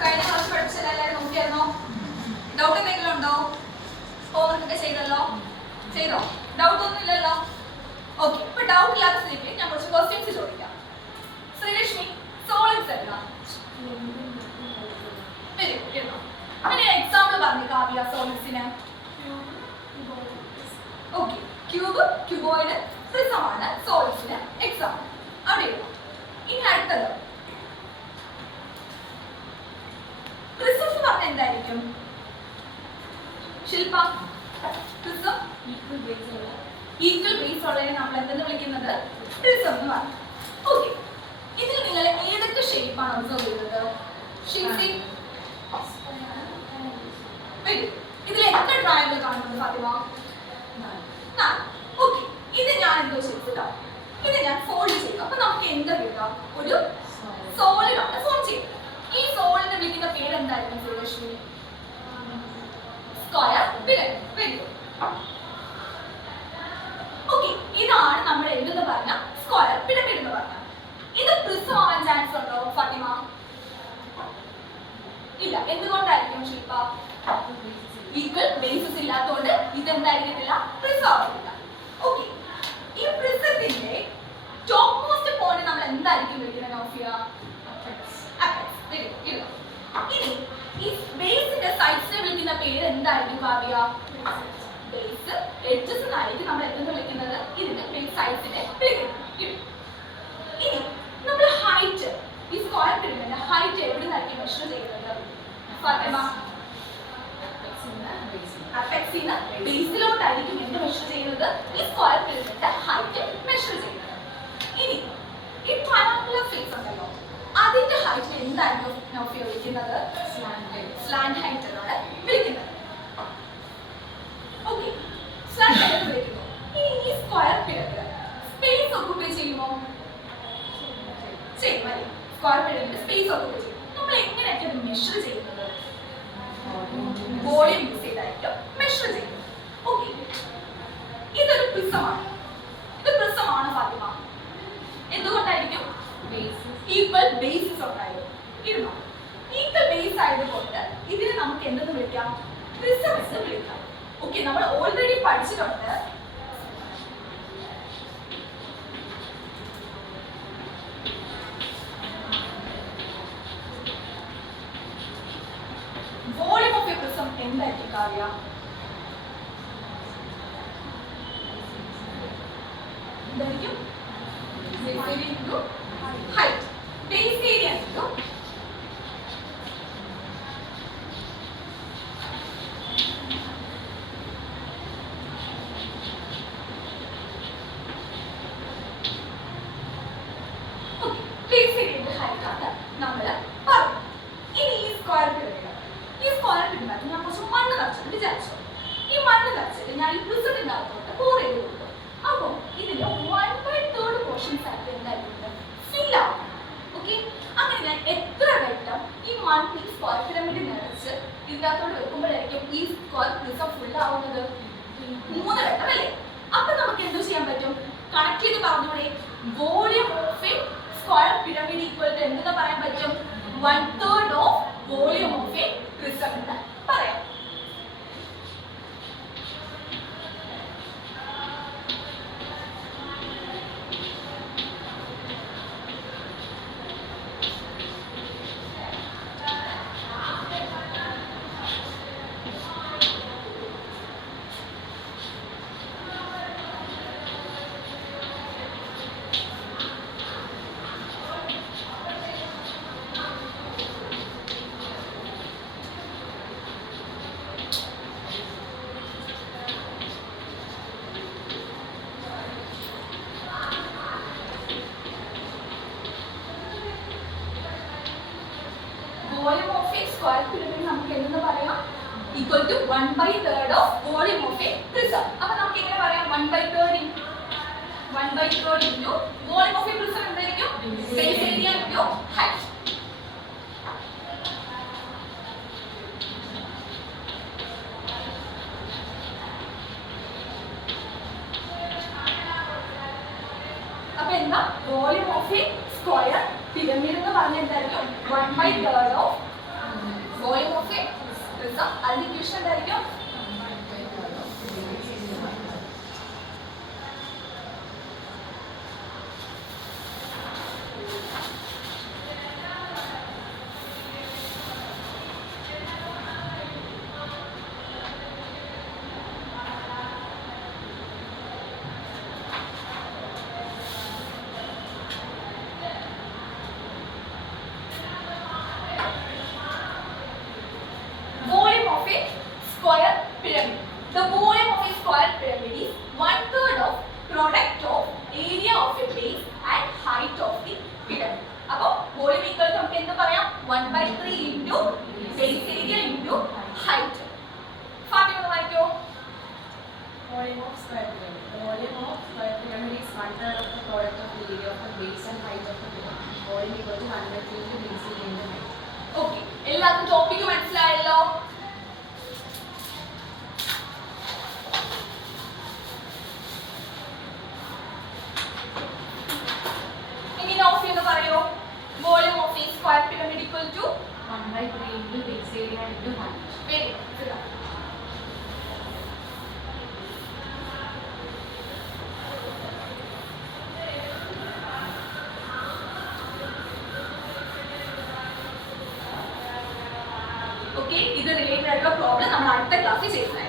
കഴിഞ്ഞ ക്ലാസ് പഠിച്ചത് എല്ലാവരും നോക്കിയായിരുന്നോ? ഡൗട്ട് എന്തെങ്കിലും ഉണ്ടോ? ഹോംവർക്ക് ഒക്കെ ചെയ്തല്ലോ? ചെയ്തോ? ഡൗട്ട് ഒന്നും ഇല്ലല്ലോ? ഓക്കെ, ഇപ്പൊ ഡൗട്ട് ഇല്ലാത്ത സ്ഥിതിക്ക് ഞാൻ കുറച്ച് ക്വസ്റ്റ്യൻസ് ചോദിക്കാം. ശ്രീലക്ഷ്മി, സോളിഡ്സ് എന്താ? Very good. ഇരുന്നോ. പിന്നെ എക്സാമ്പിൾ പറഞ്ഞു കാവ്യ സോളിഡ്സിന്. ഓക്കെ, ക്യൂബ്, ക്യൂബോയിഡ്, പ്രിസമാണ് സോളിഡ്സിന് എക്സാമ്പിൾ. അവിടെ ഇരുന്നോ. ഇനി അടുത്തത് പ്രിസം എന്ന് പറഞ്ഞാൽ എന്തായിരിക്കും? ശില്പ, പ്രിസം ഈക്വൽ ബേസ് ഉള്ളതിനെ നമ്മൾ എന്തെന്ന് വിളിക്കുന്നത്? പ്രിസം എന്ന് പറയും. ഓക്കെ, ഇതിൽ നിങ്ങൾ ഏതൊക്കെ ഷേപ്പാണ് ഒബ്സർവ് ചെയ്തത്? ഷിൻസി, ഇതിൽ എത്ര ട്രയാങ്കിൾ കാണുന്നത് ഫാത്തിമ? ഓക്കെ, ഇത് ഞാൻ എന്തോ ചെയ്തിട്ടോ, ഇത് ഞാൻ ഫോൾഡ് ചെയ്തു. അപ്പൊ നമുക്ക് എന്താ കിട്ടുക? ഒരു സോളിഡ് ആണ് ഫോം ചെയ്തത്. ഈ സോളിനെ വിളിക്കുന്ന പേര് എന്തായിരിക്കും Sreelakshmi? Square pyramid. Very good. Okay, ഇതാണ് നമ്മൾ എന്തെന്ന് പറഞ്ഞ സ്ക്വയർ പിരമിഡ് എന്ന് പറഞ്ഞാൽ. ഇത് പ്രിസം ആവാൻ ചാൻസ് ഉണ്ടോ ഫാത്തിമ? ഇല്ല. എന്തുകൊണ്ടായിരിക്കും ശില്പ? ഈക്വൽ ബേസസ് ഇല്ലാത്തതുകൊണ്ട് ഇതെന്തായിരിക്കത്തില്ല? പ്രിസം ആവില്ല. ഓക്കെ, ഈ പ്രിസത്തിന്റെ ടോപ്പ് മോസ്റ്റ് പോയിന്റ് നമ്മൾ എന്തായിരിക്കും വിളിക്കുന്നത് നോക്കിയ? അപെക്സ്. Very good. ഇനി ഈ ബേസിന്റെ സൈഡ്സിനെ വിളിക്കുന്ന പേര് എന്തായിരിക്കും കാവ്യ? ബേസ് എഡ്ജസ് എന്നായിരിക്കും നമ്മൾ എന്തെന്ന് വിളിക്കുന്നത്? ഇതിന്റെ ബേസ് സൈഡ്സിനെ വിളിക്കുന്നത്. ഇനി നമ്മൾ ഹൈറ്റ്, ഈ സ്ക്വയർ പിരമിഡിന്റെ ഹൈറ്റ് എവിടെ നിന്നായിരിക്കും മെഷർ ചെയ്യുന്നത് ഫാത്തിമ? അപെക്സിന് ബേസിലോട്ടായിരിക്കും എന്ത് മെഷർ ചെയ്യുന്നത്? ഈ സ്ക്വയർ പിരമിഡിന്റെ ഹൈറ്റ് മെഷർ ചെയ്യുന്നത്. ഇനി ഈ ട്രയാങ്കുലർ ഫേസ് ഉണ്ടല്ലോ, അതിന്റെ ഹൈറ്റ് എന്തായിരിക്കും നോക്കി വിളിക്കുന്നത്? സ്ലാന്റ് ഹൈറ്റ് എന്നാണ് വിളിക്കുന്നത്. ഓക്കെ, സ്ലാന്റ് ഹൈറ്റ് വിളിക്കുന്നു. ഇനി ഈ സ്ക്വയർ പിരമിഡ് സ്പേസ് ഒക്കുപൈ ചെയ്യുമോ? ചെയ്യും അല്ലേ? സ്ക്വയർ പിരമിഡ് സ്പേസ് ഒക്കുപൈ ചെയ്യും. നമ്മൾ എങ്ങനെയൊക്കെ മെഷർ ചെയ്യുന്നത്? വോളിയം യൂസ് ചെയ്തായിരിക്കും മെഷർ ചെയ്യുന്നത്. ഓക്കെ, ഇതൊരു പ്രിസമാണ്. ഇത് പ്രിസമാണ് ഫാത്തിമ. എന്തുകൊണ്ടായിരിക്കും? ഈക്വൽ ബേസസ് ഉണ്ടായിരുന്നു. ഇരുന്നോ. ഈക്വൽ ബേസ് ആയതുകൊണ്ട് ഇതിനെ നമുക്ക് എന്തെന്ന് വിളിക്കാം? പ്രിസം എന്ന് വിളിക്കാം. ഓക്കെ, നമ്മൾ ഓൾറെഡി പഠിച്ചിട്ടുണ്ട് വോളിയം ഓഫ് എ പ്രിസം എന്തായിരിക്കും കാവ്യ? എന്തായിരിക്കും? height. Base area into base area into height ആണ് നമ്മൾ പറയുന്നത്. ഇനി ഈ സ്ക്വയർ പിരമിഡ്, ഈ സ്ക്വയർ പിരമിഡ് ഞാൻ കുറച്ച് മണ്ണ് നിറച്ചെന്ന് വിചാരിച്ചു. ഈ മണ്ണ് നിറച്ചിട്ട് ഞാൻ ഈ പ്രിസത്തിന്റെ അകത്തോട്ട് pour ചെയ്ത് കൊടുത്തു. അപ്പോൾ ഇതിൽ 1/3 പോർഷൻസ് ആയിട്ട് എന്തായിരിക്കും? ഫിൽ ആവും. ഓക്കെ, അങ്ങനെ ഞാൻ എത്ര വട്ടം ഈ മണ്ണ് ഈ സ്ക്വയർ പിരമിഡ് നിറച്ച് ഇതിനകത്തോട് വെക്കുമ്പോഴായിരിക്കും ഈ സ്ക്വയർ പ്രിസം ഫുൾ ആവുന്നത്? 3 വട്ടം അല്ലേ? അപ്പൊ നമുക്ക് എന്ത് ചെയ്യാൻ പറ്റും? കണക്ട് ചെയ്ത് പറഞ്ഞോളെ, volume of a square pyramid equal to എന്തെന്ന് പറയാൻ പറ്റും? 1/3 of volume of a prism എന്ന് പറയാം. Volume of a square pyramid നമുക്ക് എന്തെന്ന് പറയാം? Equal to 1/3 of volume of a prism. അപ്പോൾ നമുക്ക് എങ്ങനെ പറയാം? 1/3 into volume of a prism എന്തായിരിക്കും? Base area into height. അപ്പോൾ എന്താ? Volume of a square pyramid എന്ന് പറഞ്ഞാൽ എന്തായിരിക്കും 1/3 of volume of a prism. അതിന്റെ ഇക്വേഷൻ എന്തായിരിക്കും? Volume of a square pyramid. The volume of a square pyramid is 1/3 of product of area of a base and height of the pyramid. അപ്പോൾ volume equal to നമുക്ക് എന്ത് പറയാം? 1/3 into base area into height. Fathima ഒന്ന് വായിക്കോ. Volume of square pyramid. The volume of square pyramid is 1/3 of the product of the area of the base and height of the pyramid. Volume equal to 1/3 into base area into height. Okay, എല്ലാവർക്കും topic മനസ്സിലായല്ലോ? ഇനി നോക്കി എന്ന് പറയോ. Volume of a square pyramid equal to 1/3 into base area into height. Very good. Okay, ഇത് related ആയിട്ടുള്ള problem നമ്മൾ അടുത്ത ക്ലാസ്സിൽ ചെയ്യുന്നത്.